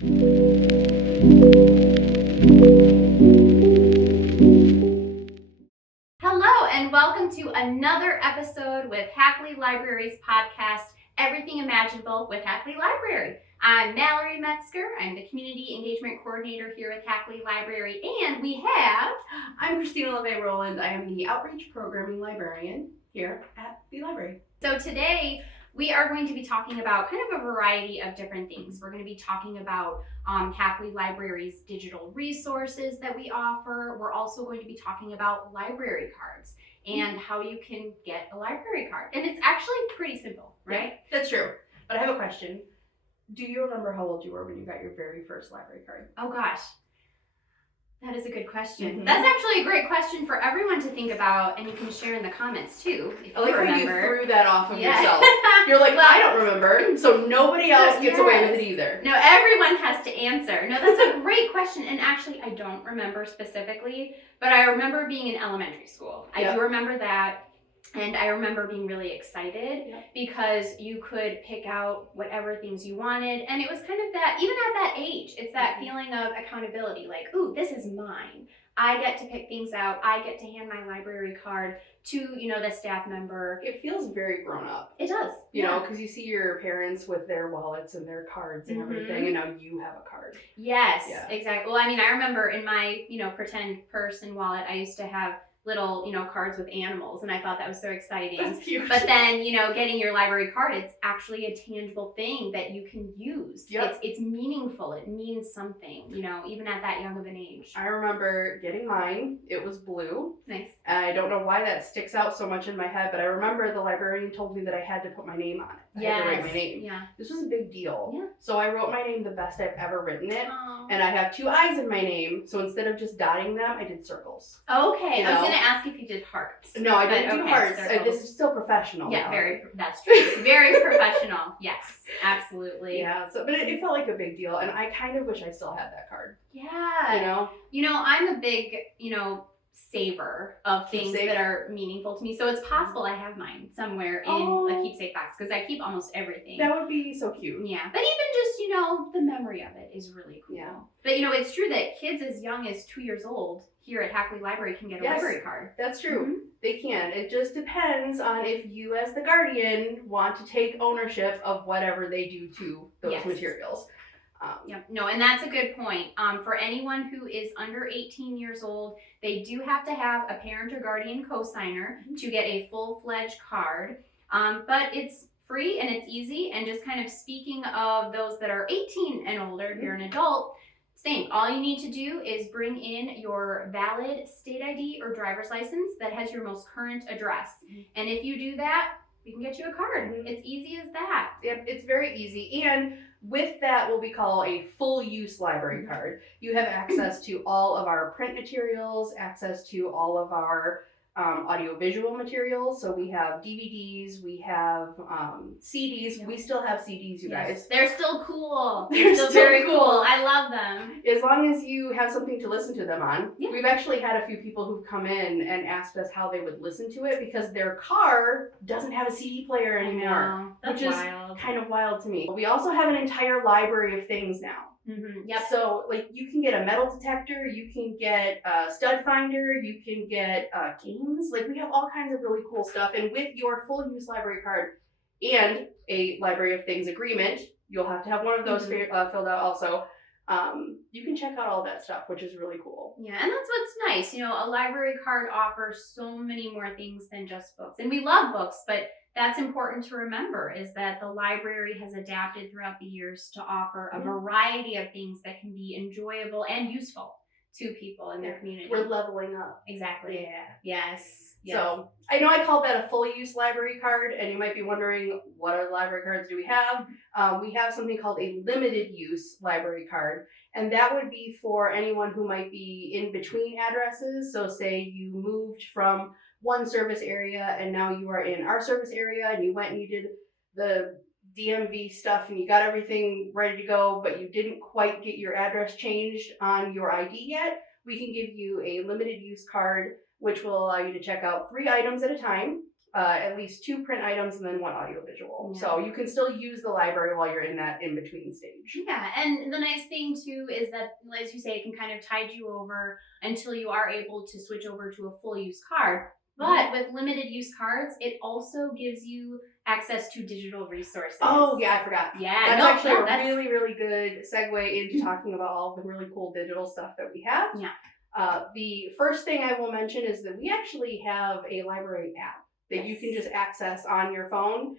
Hello and welcome to another episode with Hackley Library's podcast, Everything Imaginable with Hackley Library. I'm Mallory Metzger. I'm the Community Engagement Coordinator here at Hackley Library, and we have... I'm Christina LeVay Rowland. I am the Outreach Programming Librarian here at the library. So today we are going to be talking about kind of a variety of different things. We're going to be talking about Hackley Library's digital resources that we offer. We're also going to be talking about library cards and how you can get a library card. And it's actually pretty simple, right? Yeah, that's true. But I have a question. Do you remember how old you were when you got your very first library card? Oh gosh, that is a good question. Mm-hmm. That's actually a great question for everyone to think about, and you can share in the comments too if I like you remember. how you threw that off of Yeah. yourself. You're like, Well, I don't remember, so nobody else gets away with it either. No, everyone has to answer. No, that's a great question. And actually, I don't remember specifically, but I remember being in elementary school. I do remember that. And I remember being really excited because you could pick out whatever things you wanted. And it was kind of that, even at that age, it's that feeling of accountability. Like, ooh, this is mine. I get to pick things out. I get to hand my library card to, the staff member. It feels very grown up. It does. You know, because you see your parents with their wallets and their cards and everything, and now you have a card. Yes, Yeah. exactly. Well, I mean, I remember in my, pretend purse and wallet, I used to have little, cards with animals, and I thought that was so exciting. That's cute. But then, getting your library card, it's actually a tangible thing that you can use. Yep. It's meaningful. It means something, even at that young of an age. I remember getting mine. It was blue. Nice. I don't know why that sticks out so much in my head, but I remember the librarian told me that I had to put my name on it. I had to write my name. Yeah. This was a big deal. Yeah. So I wrote my name the best I've ever written it. Aww. And I have 2 eyes in my name, so instead of just dotting them, I did circles. Okay, You I was know? going to ask if you did hearts. No, I didn't But do okay, hearts. circles. This is still professional. Yeah, now. that's true. Very professional. Yes, absolutely. Yeah, but it felt like a big deal, and I kind of wish I still had that card. Yeah. I'm a big, saver of things that are meaningful to me. So it's possible I have mine somewhere in a keepsake box because I keep almost everything. That would be so cute. Yeah. But even just, the memory of it is really cool. Yeah. But, it's true that kids as young as 2 years old here at Hackley Library can get a library card. That's true. Mm-hmm. They can. It just depends on if you as the guardian want to take ownership of whatever they do to those materials. Yep. No, and that's a good point. For anyone who is under 18 years old, they do have to have a parent or guardian co-signer to get a full-fledged card. But it's free and it's easy. And just kind of speaking of those that are 18 and older, if you're an adult, same. All you need to do is bring in your valid state ID or driver's license that has your most current address. And if you do that, we can get you a card. It's easy as that. Yep, it's very easy. And with that, what we call a full-use library card, you have access to all of our print materials, access to all of our audiovisual materials. So we have DVDs, we have CDs. We still have CDs, you guys. They're still cool. They're still still very cool. cool. I love them. As long as you have something to listen to them on. Yeah. We've actually had a few people who've come in and asked us how they would listen to it because their car doesn't have a CD player anymore. That's which wild. is kind of wild to me. We also have an entire library of things now. Yep. So, you can get a metal detector, you can get a stud finder, you can get games. We have all kinds of really cool stuff. And with your full-use library card and a library of things agreement, you'll have to have one of those filled out also. You can check out all that stuff, which is really cool. Yeah, and that's what's nice. A library card offers so many more things than just books. And we love books, but that's important to remember is that the library has adapted throughout the years to offer a variety of things that can be enjoyable and useful to people in their community. We're leveling up. Exactly. Yeah. Yes. So I know I called that a full-use library card, and you might be wondering, what other library cards do we have? We have something called a limited-use library card, and that would be for anyone who might be in between addresses. So say you moved from one service area and now you are in our service area and you went and you did the DMV stuff and you got everything ready to go, but you didn't quite get your address changed on your ID yet. We can give you a limited use card, which will allow you to check out 3 items at a time. at least 2 print items, and then 1 audiovisual. So you can still use the library while you're in that in-between stage. Yeah, and the nice thing too is that, as you say, it can kind of tide you over until you are able to switch over to a full use card. But with limited use cards, it also gives you access to digital resources. Oh, yeah, I forgot. Yeah, that's a really, really good segue into talking about all the really cool digital stuff that we have. Yeah. The first thing I will mention is that we actually have a library app that you can just access on your phone.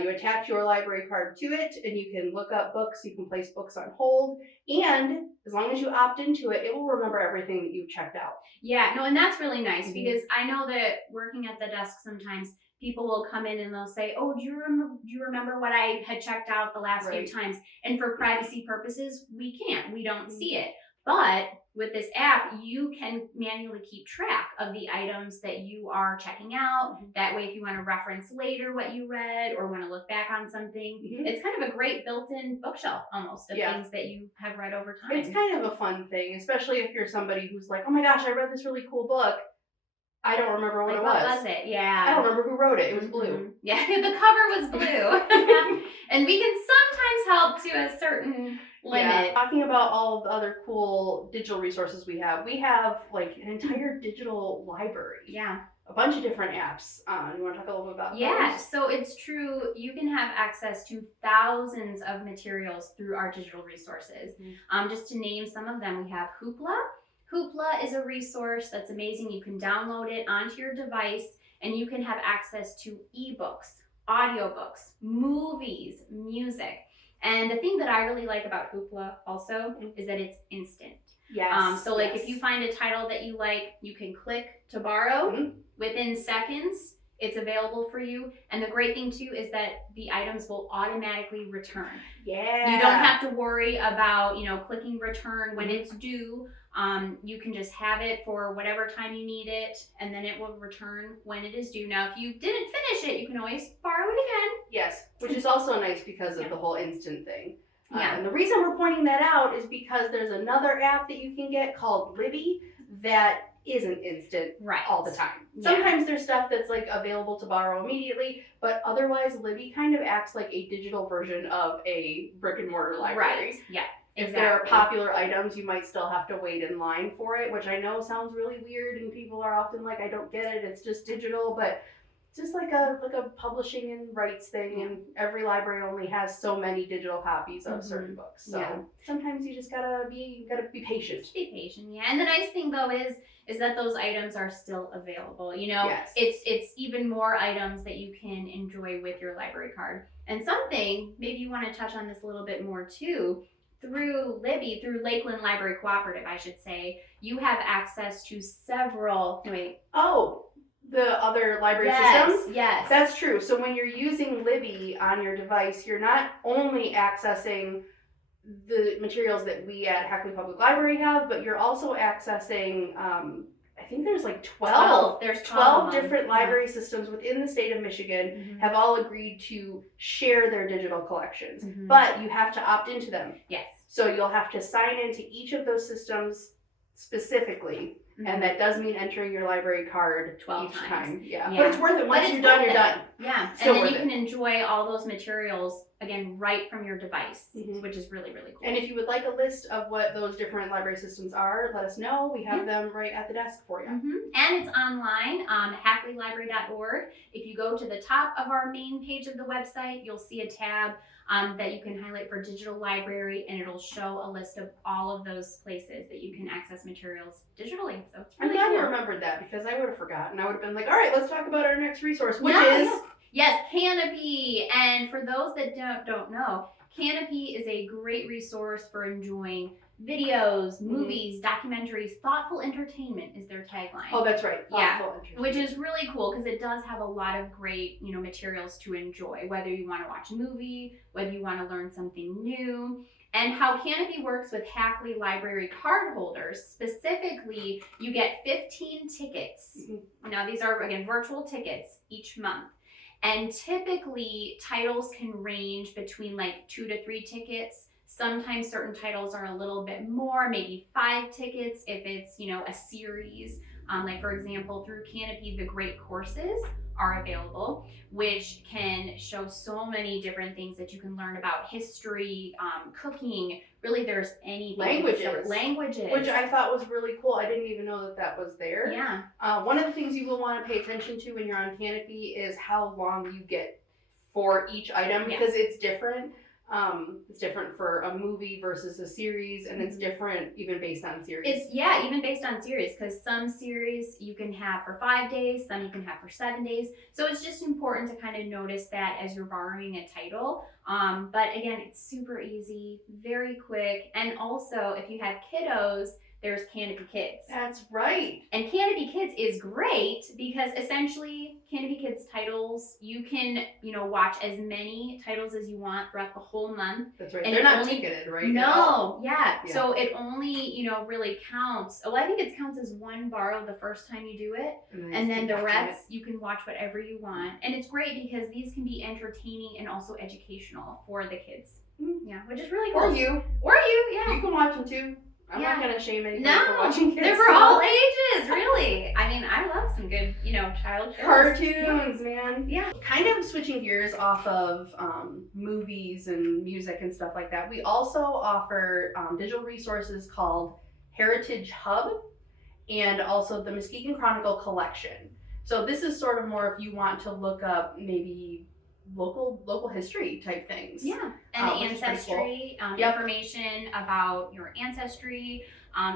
You attach your library card to it, and you can look up books, you can place books on hold, and as long as you opt into it, it will remember everything that you've checked out. Yeah, no, and that's really nice because I know that working at the desk sometimes people will come in and they'll say, "Oh, do you remember what I had checked out the last few times?" And for privacy purposes, we can't. We don't see it. But with this app, you can manually keep track of the items that you are checking out. That way, if you want to reference later what you read or want to look back on something, it's kind of a great built-in bookshelf almost of things that you have read over time. It's kind of a fun thing, especially if you're somebody who's like, "Oh my gosh, I read this really cool book. I don't remember what it was. What was it? Yeah. I don't remember who wrote it. It was blue." Yeah, the cover was blue. And we can sometimes help to a certain limit. Yeah. Talking about all of the other cool digital resources we have like an entire digital library. Yeah. A bunch of different apps. You want to talk a little bit about those? So it's true. You can have access to thousands of materials through our digital resources. Just to name some of them, we have Hoopla. Hoopla is a resource that's amazing. You can download it onto your device and you can have access to ebooks, audiobooks, movies, music. And the thing that I really like about Hoopla also is that it's instant. Yes. So like if you find a title that you like, you can click to borrow. Within seconds, it's available for you. And the great thing too is that the items will automatically return. Yeah. You don't have to worry about, clicking return when it's due. You can just have it for whatever time you need it, and then it will return when it is due. Now, if you didn't finish it, you can always borrow it again. Yes, which is also nice because of the whole instant thing. And the reason we're pointing that out is because there's another app that you can get called Libby that isn't instant all the time. Sometimes there's stuff that's like available to borrow immediately, but otherwise Libby kind of acts like a digital version of a brick and mortar library. Right. Yeah. If there are popular items, you might still have to wait in line for it, which I know sounds really weird, and people are often like, "I don't get it. It's just digital," but it's just like a publishing and rights thing, and every library only has so many digital copies of certain books. So sometimes you just gotta be patient. Just be patient, And the nice thing though is that those items are still available. It's even more items that you can enjoy with your library card. And something maybe you want to touch on this a little bit more too. Through Libby, through Lakeland Library Cooperative, I should say, you have access to several. The other library systems? Yes. That's true. So when you're using Libby on your device, you're not only accessing the materials that we at Hackley Public Library have, but you're also accessing, I think there's like 12. There's 12 different library systems within the state of Michigan have all agreed to share their digital collections. But you have to opt into them. Yes. So you'll have to sign into each of those systems specifically. And that does mean entering your librry card 12 each time. Yeah. But it's worth it. Once you're done, you're done. Yeah. And then you can enjoy all those materials, again, right from your device, which is really, really cool. And if you would like a list of what those different library systems are, let us know. We have them right at the desk for you. And it's online, hackleylibrary.org. If you go to the top of our main page of the website, you'll see a tab that you can highlight for digital library, and it'll show a list of all of those places that you can access materials digitally. So it's really I'm glad cool. you remembered that because I would have forgotten. I would have been like, all right, let's talk about our next resource, which is... Yes, Canopy. And for those that don't know, Canopy is a great resource for enjoying videos, movies, documentaries. Thoughtful entertainment is their tagline. Oh, that's right. Thoughtful entertainment. Which is really cool because it does have a lot of great, materials to enjoy, whether you want to watch a movie, whether you want to learn something new. And how Canopy works with Hackley Library card holders, specifically, you get 15 tickets. Now, these are, again, virtual tickets each month. And typically, titles can range between like 2 to 3 tickets. Sometimes certain titles are a little bit more, maybe 5 tickets if it's, a series. Like, for example, through Canopy, The Great Courses are available, which can show so many different things that you can learn about history, cooking. Really, there's anything. Languages. Which I thought was really cool. I didn't even know that that was there. Yeah. One of the things you will want to pay attention to when you're on Canopy is how long you get for each item, because it's different. It's different for a movie versus a series, and it's different even based on series. Even based on series, because some series you can have for 5 days, some you can have for 7 days. So it's just important to kind of notice that as you're borrowing a title. But again, it's super easy, very quick, and also if you have kiddos, there's Canopy Kids. That's right. And Canopy Kids is great because essentially Canopy Kids titles, you can, watch as many titles as you want throughout the whole month. That's right. And they're not ticketed, right? No, yeah. So it only, really counts. Well, I think it counts as one borrow the first time you do it. And then the rest, you can watch whatever you want. And it's great because these can be entertaining and also educational for the kids. Yeah, which is really cool. Or you, yeah. You can watch them too. I'm not going to shame anybody for watching kids. They're for all ages, really. I mean, I love some good, child shows. Cartoons, man. Yeah. Kind of switching gears off of movies and music and stuff like that, we also offer digital resources called Heritage Hub and also the Muskegon Chronicle Collection. So this is sort of more if you want to look up maybe local history type things. Yeah, and ancestry, information about your ancestry.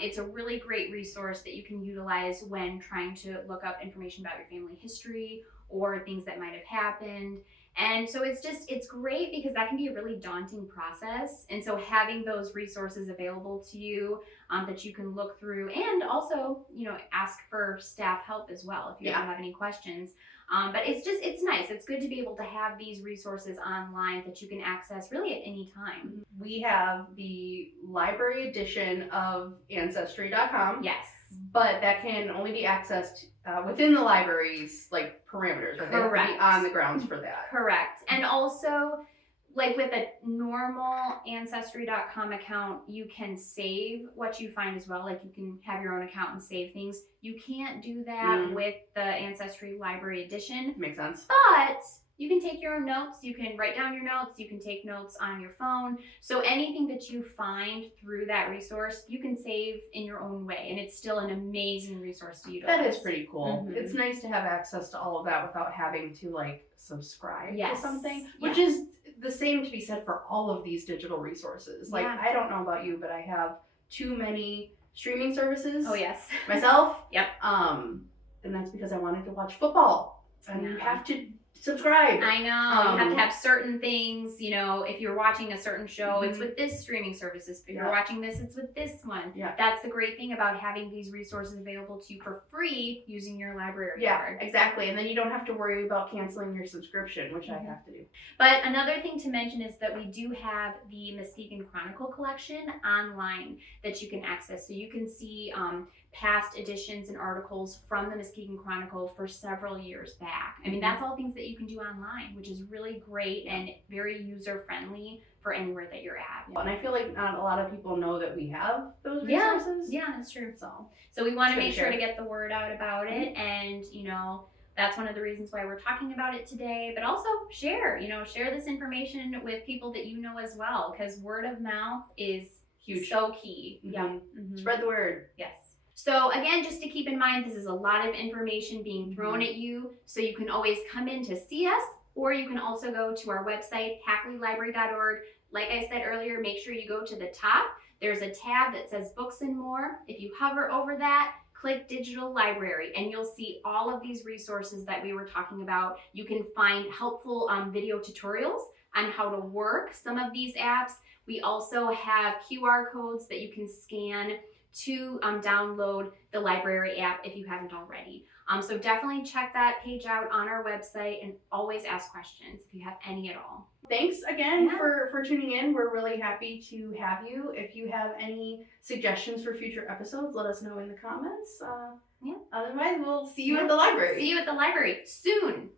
It's a really great resource that you can utilize when trying to look up information about your family history or things that might have happened. And so it's great because that can be a really daunting process. And so having those resources available to you that you can look through and also, ask for staff help as well if you don't have any questions. But it's nice. It's good to be able to have these resources online that you can access really at any time. We have the library edition of Ancestry.com. Yes. But that can only be accessed within the library's parameters. Right? Correct. They have to be on the grounds for that. Correct. And also, with a normal Ancestry.com account, you can save what you find as well. You can have your own account and save things. You can't do that with the Ancestry Library Edition. Makes sense. But you can take your own notes. You can write down your notes. You can take notes on your phone. So anything that you find through that resource, you can save in your own way. And it's still an amazing resource to utilize. That is pretty cool. It's nice to have access to all of that without having to subscribe to something, which is the same to be said for all of these digital resources. I don't know about you, but I have too many streaming services. Oh, yes. Myself. Yep. And that's because I wanted to watch football. And you have to subscribe. I know. You have to have certain things, if you're watching a certain show, it's with this streaming services. If you're watching this, it's with this one. Yeah. That's the great thing about having these resources available to you for free using your library card. Exactly. And then you don't have to worry about canceling your subscription, which I have to do. But another thing to mention is that we do have the Muskegon Chronicle collection online that you can access. So you can see past editions and articles from the Muskegon Chronicle for several years back. I mean, that's all things that you can do online, which is really great and very user-friendly for anywhere that you're at. And I feel like not a lot of people know that we have those resources. Yeah, that's true. So we want to make sure to get the word out about it, and that's one of the reasons why we're talking about it today. But also share this information with people that you know as well, because word of mouth is huge, so key. Spread the word. Yes. So again, just to keep in mind, this is a lot of information being thrown at you, so you can always come in to see us, or you can also go to our website, hackleylibrary.org. Like I said earlier, make sure you go to the top. There's a tab that says Books and More. If you hover over that, click Digital Library, and you'll see all of these resources that we were talking about. You can find helpful video tutorials on how to work some of these apps. We also have QR codes that you can scan to download the library app if you haven't already. So definitely check that page out on our website and always ask questions if you have any at all. Thanks again for tuning in. We're really happy to have you. If you have any suggestions for future episodes, let us know in the comments. Otherwise, we'll see you at the library. See you at the library soon.